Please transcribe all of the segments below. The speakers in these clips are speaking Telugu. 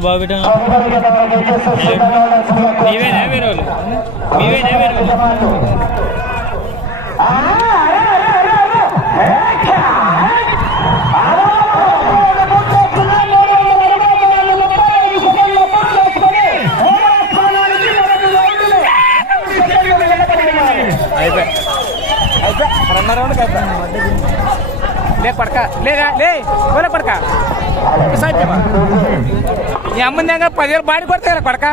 మైకులు బాగా పెట్టాను. మీవేనా వేరే వాళ్ళు. మీవేనా వేరే వాళ్ళు. అయిపోయి. రెండో రౌండ్ అయిపోయి. లే పడక లేగా లే. పోలే పడక ఈ అమ్మంది ఏం పదివేలు బాడి కొడతాయి పడక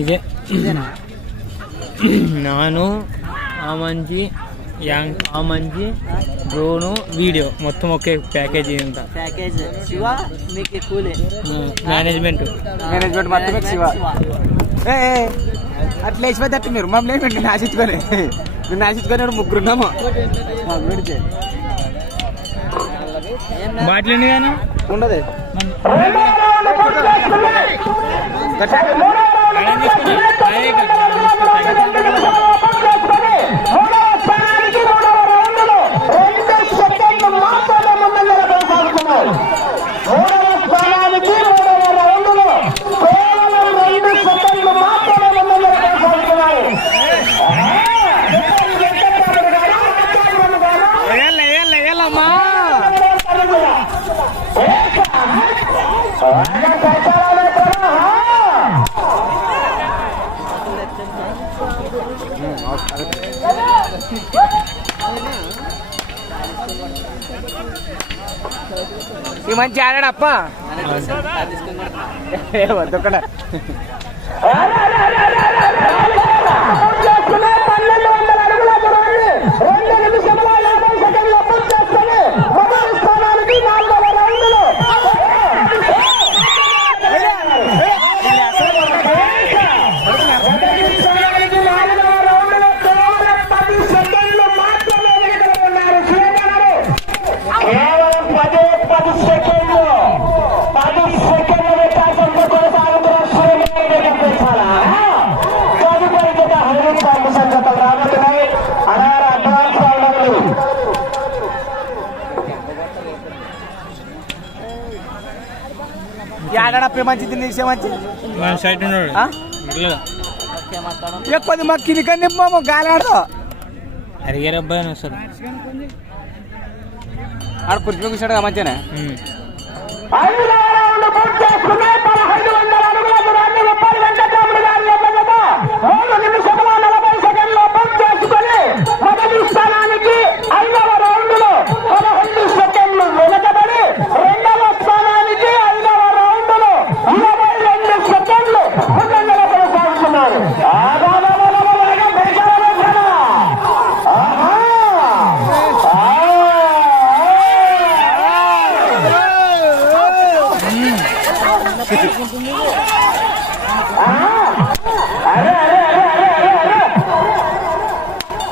ఇదే. ఇదేనా? నాను ఆ మంచి యాంగ్ ఆ మంచి డ్రోను వీడియో. మొత్తం ఒకే ప్యాకేజీ అంతా ప్యాకేజ్. శివ మీకు కూలే. మేనేజ్మెంట్. మేనేజ్మెంట్ మొత్తమే శివ. అట్లా వేసిపోతే అట్లా మీరు. మమ్మల్ని ఏంటంటే నాశించుకొని నువ్వు నాశించుకొని ముగ్గురు ఉన్నాము. పెడితే బాటిల్ ఉంది కానీ ఉండదు. कटा ఈ మంచి ఆడాడప్ప వద్దొక్కడ కేవలం పదే పది సెకండ్లు పది సెకండ్ల వ్యత్యాసంతో కొనసాగుతున్న సూర్యనారాయణ కనిపించాలా తదుపరి జత హైలైట్ కాంపిటీషన్ జతలు రాబోతున్నాయి అనార అడ్వాన్స్ రౌండర్లు ఆడాడప్ప మంచి తినేసే మంచి మన సైడ్ ఉన్నాడు ఆ? మిగిలిన ఎక్కువ మాకు కింది కన్నా నింపాము గాలి ఆడదు అడిగారు అబ్బాయి అని వస్తారు ఆడ కుర్చీ కూర్చున్నాడు మంచిగానే ఉమ్. ఐదు రౌండ్లు పూర్తి చేసుకున్నాయి పదహైదు వందల అడుగుల దూరాన్ని ముప్పై వెంకటరాములు గారి యొక్క జత మూడు నిమిషముల నలభై సెకండ్లు పూర్తి చేసుకుని మొదటి స్థానానికి ఐదవ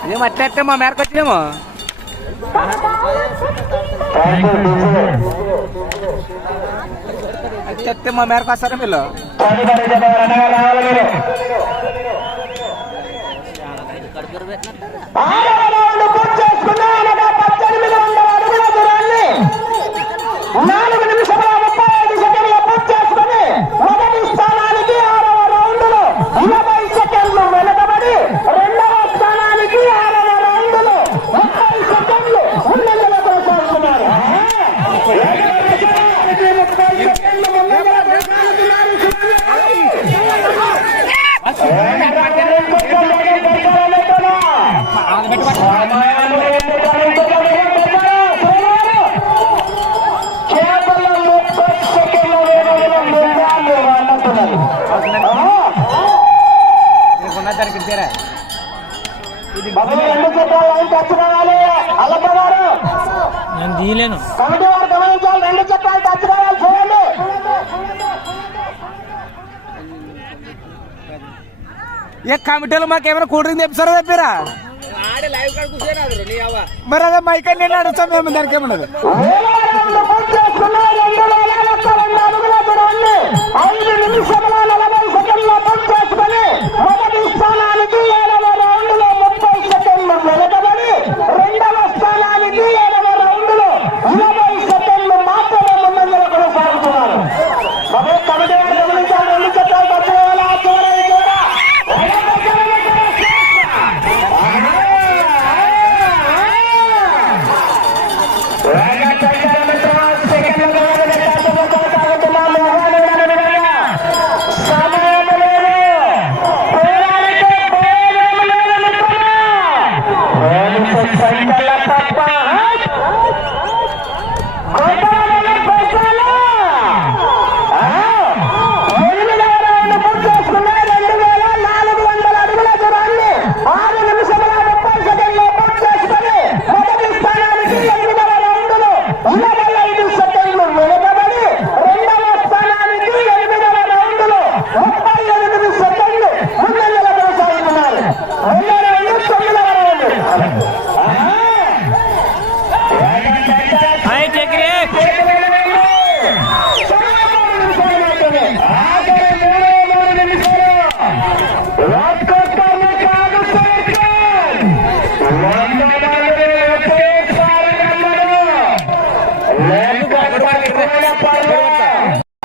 ఏం అట్లా మా మేరకు వచ్చినాము అట్లా మా మేరకు వస్తారా వీళ్ళు? నాలుగు జత రణగా రావాలి మీరు కడుపురు పెట్టినట్టు ఆరవ రౌండ్ పూర్తి చేసుకున్నా అనగా పద్దెనిమిది వందల అడుగుల దూరాన్ని నాలుగు నిమిషముల ముప్పై ఐదు సెకండ్ల పూర్తి చేసుకుని మొదటి స్థానానికి ఆరవ రౌండ్లో ఇరవై సెకండ్లు వెనుకబడి రెండవ స్థానానికి ఆరవ రౌండ్లో ముప్పై సెకండ్లు ముందంజలో కొనసాగుతున్నారు ముప్పై సెకండ్లు ముందంజలో కొనసాగుతున్నారు కేవలం ముప్పై సెకండ్ల వ్యవధిలో ముందాలు వాళ్ళంటున్నారు నీకున్న దానికి ఇచ్చారా బాబు రెండు సెకండ్ల లైన్ టచ్ కావాలి అల్లప్ప గారు నేను తీయలేను. కమిటీ వారు గమనించాలి. రెండు చక్రాలు టచ్ రావాలి. చూడండి. ఏ కమిటీలో మాకు ఏమైనా కూల్ డ్రింక్ తెప్పిస్తారా తెప్పిరా మరి అదే మైక్ నేను అడుగుతాం మేము దానికి ఏమన్నది వేలవాడలు పూర్తి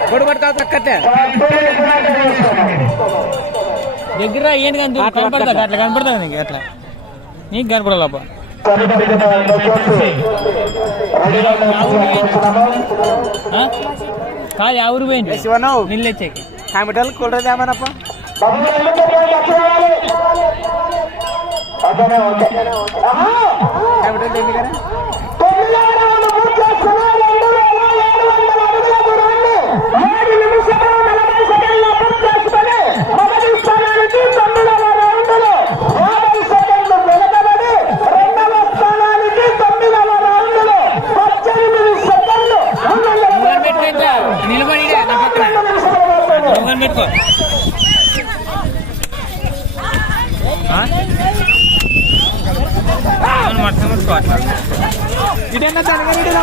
కొడు తక్కతే దగ్గర ఏంటి కానీ కనపడతా అట్లా కనపడతా నీకు అట్లా నీకు కనపడాలప్ప ఆ? కాదు ఎవరు పోయింది నీళ్ళు వచ్చాక హామిటల్ కూల్ డ్రింక్ హామిటల్ కమిటీలు తనగా ఇటన్నా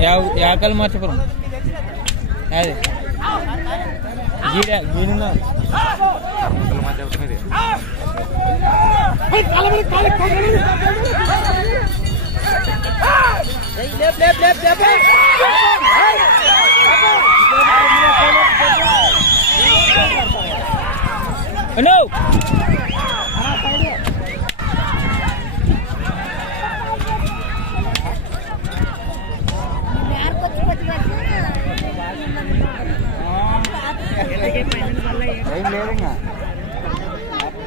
ಯಾವ ಯಾವ ಕಲ್ ಮಾಡ್ಸಪ್ಪ ಅದೇ ಗಿಡ ಗಿಡ Hey.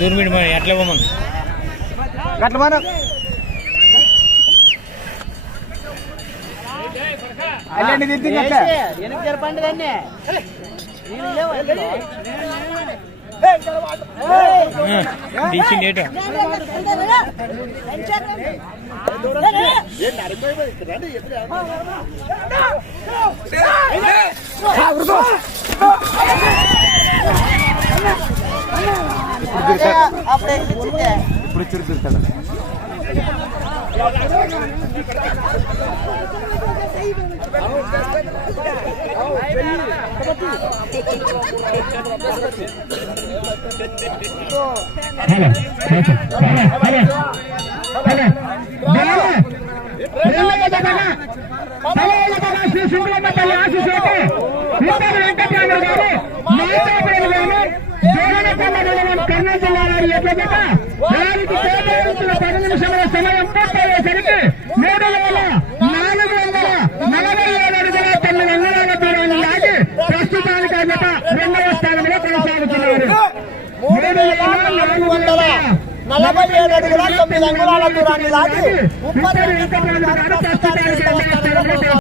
దూరమిడి మరి ఎట్లా పోమను గట్ల మనం అల్లండి తిరిగి గట్ల వెనక్కి జరపండి దాన్ని నీళ్ళు లేవు అందులో. డిచ్చిండేటో Dale, dale, dale, dale. అప్పుడు ఎక్కించిందే ఇప్పుడు చురు తిరుగుతాడు కర్నూలు జిల్లా వారి యొక్క జత కేటాయించిన పది నిమిషముల సమయం పూర్తయ్యేసరికి మూడు నాలుగు వందల నలభై ఏడు అడుగుల తొమ్మిది అంగుళాల దూరాన్ని లాగి ప్రస్తుతానికి రెండవ స్థానంలో కొనసాగుతున్నారు. మూడు వేల నాలుగు వందల నలభై ఏడు అడుగుల తొమ్మిది అంగుళాల దూరాన్ని లాగి ముప్పై ప్రస్తుతానికి